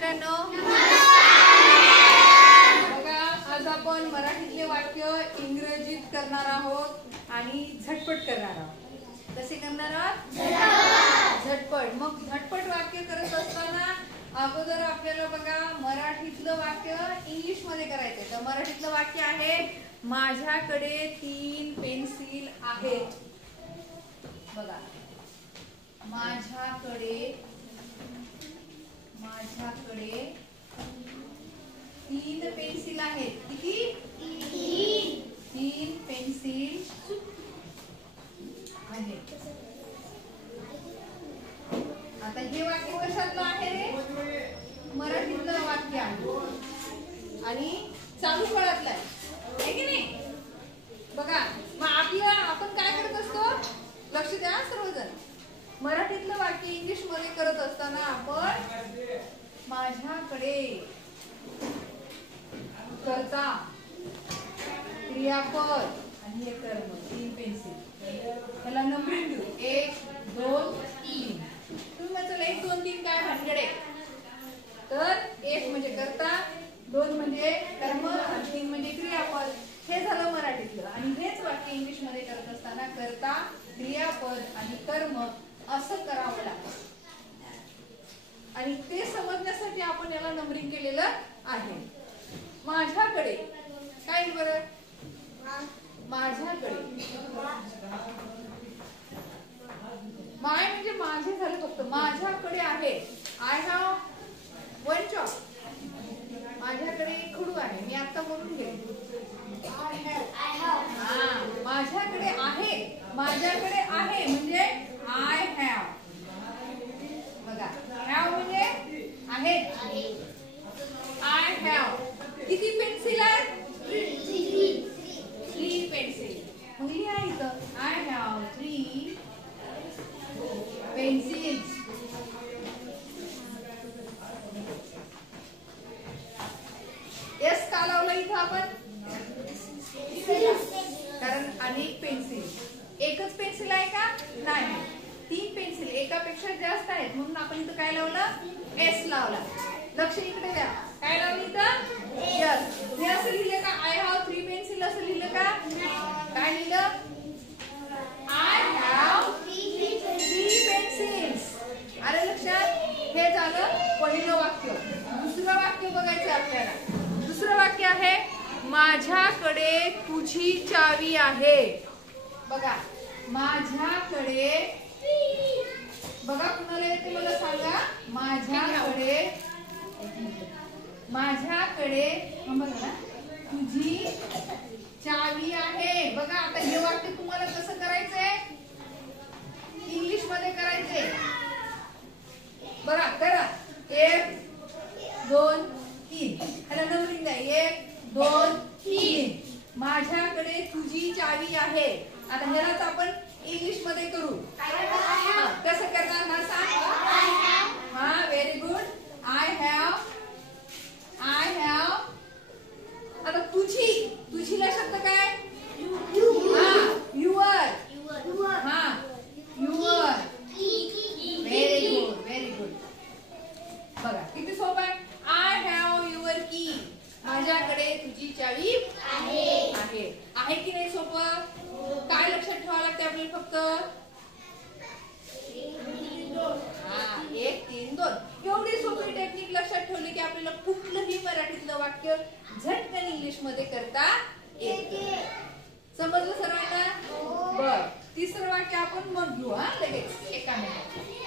मित्रांनो, बघा आज आपण मराठीतले वाक्य इंग्रजीत करणार आहोत आणि झटपट करणार आहोत. कसे करणार आहोत? झटपट. मग झटपट वाक्य करत असताना अगोदर आपल्याला बघा मराठीतलं वाक्य इंग्लिश मध्ये करायचंय. तर मराठीतलं वाक्य आहे, माझ्याकडे 3 पेन्सिल आहेत. बघा, माझ्याकडे 3 पेन्सिल आहेत. किती? 3 पेन्सिल आहेत. आता हे वाक्य कशातलं आहे रे? मराठीतलं वाक्य आहे आणि चालू काळातलं आहे की नाही? बघा, मग आपण काय करत असतो? लक्ष द्या सर्वजण. मराठीतलं वाक्य इंग्लिश मध्ये करत असताना आपण माझ्याकडे कर्ता, क्रियापद आणि हे कर्म 3 पेन्सिल. त्याला नंबरिंग देऊ. 1 2 3. तुम्ही म्हणाल 1 2 3 काय भानगडे? तर 1 म्हणजे कर्ता, 2 म्हणजे कर्म आणि 3 म्हणजे क्रियापद. हे झालं मराठीतलं. आणि हेच वाक्य इंग्लिश मध्ये करत असताना कर्ता, क्रियापद आणि कर्म असं करावं लागतं. आणि ते समजण्यासाठी आपण याला नंबरिंग केलेलं आहे. माझ्याकडे काय बरं? माझ्याकडे माय म्हणजे माझे झालं फक्त. माझ्याकडे आहे. I have 1 chalk. माझ्याकडे एक खडू आहे. मी आता बोलून गेले. माझ्याकडे आहे. माझ्याकडे आहे म्हणजे आय हॅव. बघा, हॅव म्हणजे आहे. आय हॅव किती पेन्सिल आहेत? 3 पेन्सिल. मग लिहा इथं आय हॅव 3 पेन्सिल्स. एस का लावलं इथं आपण? कारण अनेक पेन्सिल. एकच पेन्सिल आहे का? नाही. 3 पेन्सिल एकापेक्षा जास्त आहेत म्हणून आपण इथं काय लावलं? एस लावला. लक्ष इकडे द्या. काय लावलं इथं? एस. हे असं लिहिलं का? आय हॅव 3 पेन्सिल असं लिहिलं का? काय लिहिलं? I have 3 pencils. आलं लक्षात? हे झालं पहिलं वाक्य. दुसरं वाक्य बघायचं आपल्याला. दुसरं वाक्य आहे, माझ्याकडे तुझी चावी आहे. बघा, माझ्याकडे, बघा कुणाला येते मला सांगा. माझ्याकडे तुझी चावी आहे. बघा, आता हे वाक्य तुम्हाला कसं करायचंय? इंग्लिश मध्ये करायचंय. बघा, करा. 1 2 3. ह्याला नंबरिंग द्या. 1 2 3. माझ्याकडे तुझी चावी आहे. आता ह्यालाच आपण इंग्लिश मध्ये करू. कसं करणार ना सांग? हा, व्हेरी गुड. I have. आता तुझीला शब्द काय? युअर. हा, युअर. Very good. बघा किती सोपं आहे. आय हॅव युअर की. माझ्याकडे तुझी चावी आहे की नाही? सोपं. काय लक्षात ठेवावं लागतं आपल्याला? फक्त 1 3 2. एवढी सोपी टेक्निक लक्षात ठेवली की आपल्याला कुठलंही मराठीतलं वाक्य झटकन इंग्लिश मध्ये करता येते. समजलं सर्वांना? बरं, तिसरं वाक्य आपण मग घेऊ. लगेच 1 मिनिट.